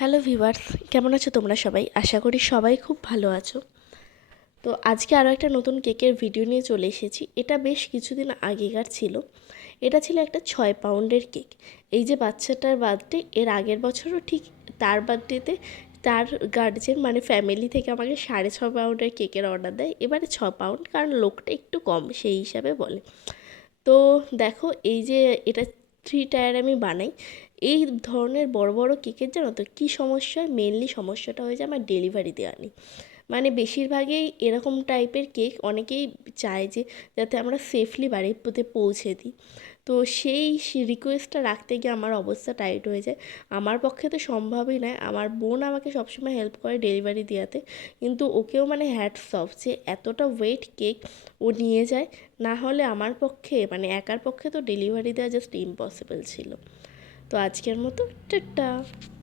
Hello viewers, কেমন আছো তোমরা সবাই? আশা করি সবাই খুব ভালো আছো। তো আজকে আরও একটা নতুন কেকের ভিডিও নিয়ে চলে এসেছি। এটা বেশ কিছুদিন আগেকার ছিল। এটা ছিল একটা 6 পাউন্ডের কেক। এই যে বাচ্চাটার বার্থডে, এর আগের বছরও ঠিক তার বার্থডেতে তার গার্জেন মানে ফ্যামিলি থেকে আমাকে 6.5 পাউন্ডের কেকের অর্ডার দেয়। এবারে 6 পাউন্ড, কারণ লোকটা একটু কম সেই হিসাবে বলে। তো দেখো, এই যে এটা 3 টায়ার আমি বানাই। এই ধরনের বড় বড় কেকের জানো তো কী সমস্যা হয়? মেনলি সমস্যাটা হয়ে যায় আমার ডেলিভারি দেওয়া নিয়ে। মানে বেশিরভাগই এরকম টাইপের কেক অনেকেই চায় যে যাতে আমরা সেফলি বাড়িতে পৌঁছে দিই। তো সেই রিকোয়েস্টটা রাখতে গিয়ে আমার অবস্থা টাইট হয়ে যায়। আমার পক্ষে তো সম্ভবই নয়। আমার বোন আমাকে সবসময় হেল্প করে ডেলিভারি দেওয়াতে, কিন্তু ওকেও মানে হ্যাটস অফ যে এতটা ওয়েট কেক ও নিয়ে যায়। না হলে আমার পক্ষে মানে একার পক্ষে তো ডেলিভারি দেওয়া জাস্ট ইম্পসিবল ছিল। তো আজকের মতো টাটা।